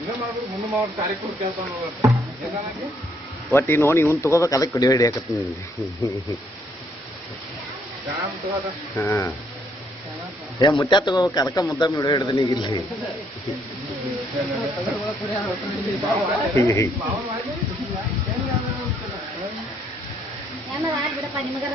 ಇದೇ ಇನ್ನು ಮಾಡಿ ಒಟ್ಟು ನೋಡಿ ಇವ್ನು ತಗೋಬೇಕು ಅದಕ್ಕೆ ಕುಡಿಯೋ ಹಿಡಿಯಕತ್ತೀನಿ ಹಾಂ. ಏ ಮುತ್ಯ ತಗೋಬೇಕು ಅದಕ್ಕೆ ಮುದ್ದ ಹಿಡಿದು ಹಿಡ್ದೀನಿ ಈಗ ಇಲ್ಲಿ ನಿಮಗರ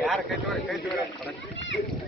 यार कई जोड़ कई जोड़